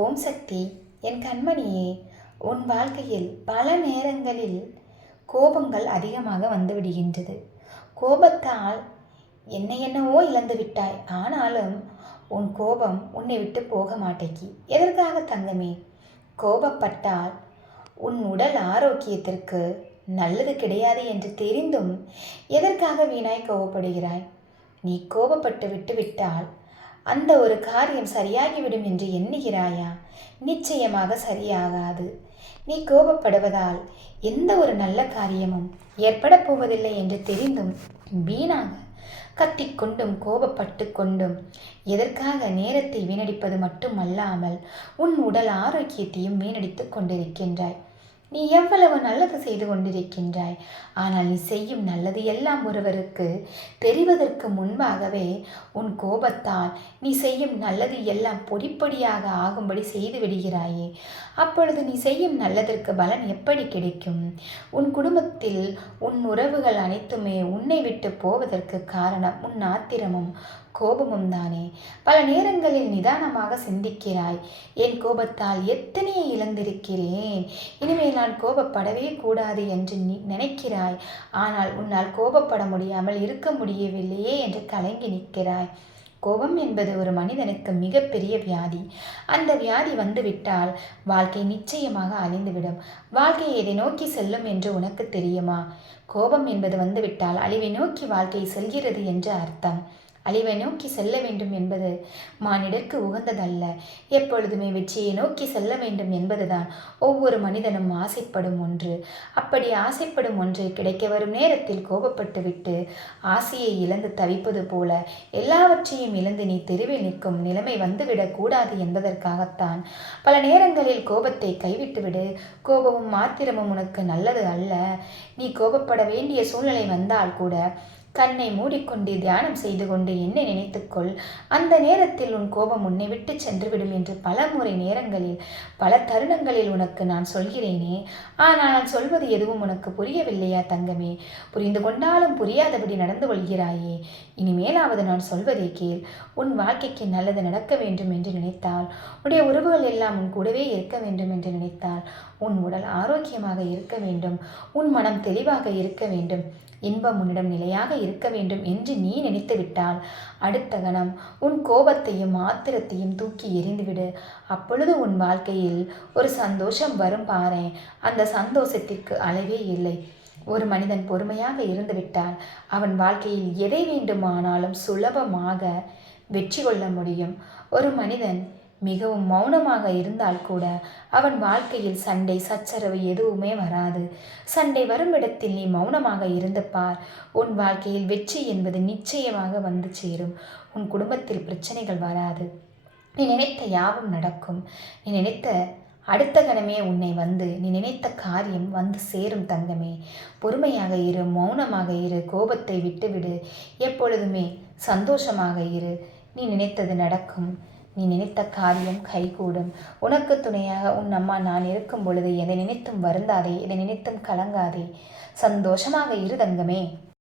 ஓம் சக்தி என் கண்மணியே உன் வாழ்க்கையில் பல நேரங்களில் கோபங்கள் அதிகமாக வந்து விடுகின்றது. கோபத்தால் என்ன என்னவோ இழந்து விட்டாய். ஆனாலும் உன் கோபம் உன்னை விட்டு போக மாட்டேங்கி எதற்காக தங்கமே? கோபப்பட்டால் உன் உடல் ஆரோக்கியத்திற்கு நல்லது கிடையாது என்று தெரிந்தும் எதற்காக வீணாய் கோபப்படுகிறாய்? நீ கோபப்பட்டு விட்டுவிட்டால் அந்த ஒரு காரியம் சரியாகிவிடும் என்று எண்ணுகிறாயா? நிச்சயமாக சரியாகாது. நீ கோபப்படுவதால் எந்த ஒரு நல்ல காரியமும் ஏற்பட போவதில்லை என்று தெரிந்தும் வீணாக கத்திக்கொண்டும் கோபப்பட்டு கொண்டும் எதற்காக நேரத்தை வீணடிப்பது மட்டுமல்லாமல் உன் உடல் ஆரோக்கியத்தையும் வீணடித்து கொண்டிருக்கின்றாய். நீ எவ்வளவு நல்லது செய்து கொண்டிருக்கின்றாய். ஆனால் நீ செய்யும் நல்லது எல்லாம் ஒருவருக்கு தெரிவதற்கு முன்பாகவே உன் கோபத்தால் நீ செய்யும் நல்லது எல்லாம் பொடிப்பொடியாக ஆகும்படி செய்து விடுகிறாயே. அப்பொழுது நீ செய்யும் நல்லதற்கு பலன் எப்படி கிடைக்கும்? உன் குடும்பத்தில் உன் உறவுகள் அனைத்துமே உன்னை விட்டு போவதற்கு காரணம் உன் ஆத்திரமும் கோபமும் தானே. பல நேரங்களில் நிதானமாக சிந்திக்கிறாய். என் கோபத்தால் எத்தனையை இழந்திருக்கிறேன்? இனிமேல் நான் கோபப்படவே கூடாது என்று நீ நினைக்கிறாய். ஆனால் உன்னால் கோபப்பட முடியாமல் இருக்க முடியவில்லையே என்று கலங்கி நிற்கிறாய். கோபம் என்பது ஒரு மனிதனுக்கு மிகப்பெரிய வியாதி. அந்த வியாதி வந்துவிட்டால் வாழ்க்கை நிச்சயமாக அழிந்துவிடும். வாழ்க்கை எதை நோக்கி செல்லும் என்று உனக்கு தெரியுமா? கோபம் என்பது வந்துவிட்டால் அழிவை நோக்கி வாழ்க்கை செல்கிறது என்று அர்த்தம். அழிவை நோக்கி செல்ல வேண்டும் என்பது மானிடர்க்கு உகந்ததல்ல. எப்பொழுதுமே வெற்றியை நோக்கி செல்ல வேண்டும் என்பதுதான். ஒவ்வொரு மனிதனும் ஆசைப்படும் ஒன்று. அப்படி ஆசைப்படும் ஒன்று கிடைக்க வரும் நேரத்தில் கோபப்பட்டுவிட்டு ஆசையை இழந்து தவிப்பது போல எல்லாவற்றையும் இழந்து நீ தெருவில் நிற்கும் நிலைமை வந்துவிடக் கூடாது என்பதற்காகத்தான். பல நேரங்களில் கோபத்தை கைவிட்டுவிடு. கோபமும் மாத்திரமும் உனக்கு நல்லது அல்ல. நீ கோபப்பட வேண்டிய சூழ்நிலை வந்தால் கூட கண்ணை மூடிக்கொண்டு தியானம் செய்து கொண்டு என்னை நினைத்துக்கொள். அந்த நேரத்தில் உன் கோபம் உன்னை விட்டு சென்றுவிடும் என்று பல முறை நேரங்களில் பல தருணங்களில் உனக்கு நான் சொல்கிறேனே. ஆனால் நான் சொல்வது எதுவும் உனக்கு புரியவில்லையா தங்கமே? புரிந்து கொண்டாலும் புரியாதபடி நடந்து கொள்கிறாயே. இனிமேலாவது நான் சொல்வதை கேள். உன் வாழ்க்கைக்கு நல்லது நடக்க வேண்டும் என்று நினைத்தால் உடைய உறவுகள் எல்லாம் உன் கூடவே இருக்க வேண்டும் என்று நினைத்தால் உன் உடல் ஆரோக்கியமாக இருக்க வேண்டும். உன் மனம் தெளிவாக இருக்க வேண்டும். இன்பம் உன்னிடம் நிலையாக இருக்க வேண்டும் என்று நீ நினைத்துவிட்டால் அடுத்த கணம் உன் கோபத்தையும் ஆத்திரத்தையும் தூக்கி எறிந்துவிடு. அப்பொழுது உன் வாழ்க்கையில் ஒரு சந்தோஷம் வரும் பாரு அந்த சந்தோஷத்திற்கு அளவே இல்லை. ஒரு மனிதன் பொறுமையாக இருந்துவிட்டால் அவன் வாழ்க்கையில் எதை வேண்டுமானாலும் சுலபமாக வெற்றி கொள்ள முடியும். ஒரு மனிதன் மிகவும் மௌனமாக இருந்தால் கூட அவன் வாழ்க்கையில் சண்டை சச்சரவு எதுவுமே வராது. சண்டை வரும் இடத்தில் நீ மௌனமாக இருந்து பார். உன் வாழ்க்கையில் வெற்றி என்பது நிச்சயமாக வந்து சேரும். உன் குடும்பத்தில் பிரச்சனைகள் வராது. நீ நினைத்த யாவும் நடக்கும். நீ நினைத்த அடுத்த கணமே உன்னை வந்து நீ நினைத்த காரியம் வந்து சேரும் தங்கமே. பொறுமையாக இரு மௌனமாக இரு கோபத்தை விட்டுவிடு. எப்பொழுதுமே சந்தோஷமாக இரு. நீ நினைத்தது நடக்கும். நீ நினைத்த காரியம் கைகூடும். உனக்கு துணையாக உன் அம்மா நான் இருக்கும் பொழுது எதை நினைத்தும் வருந்தாதே எதை நினைத்தும் கலங்காதே. சந்தோஷமாக இரு தங்கமே.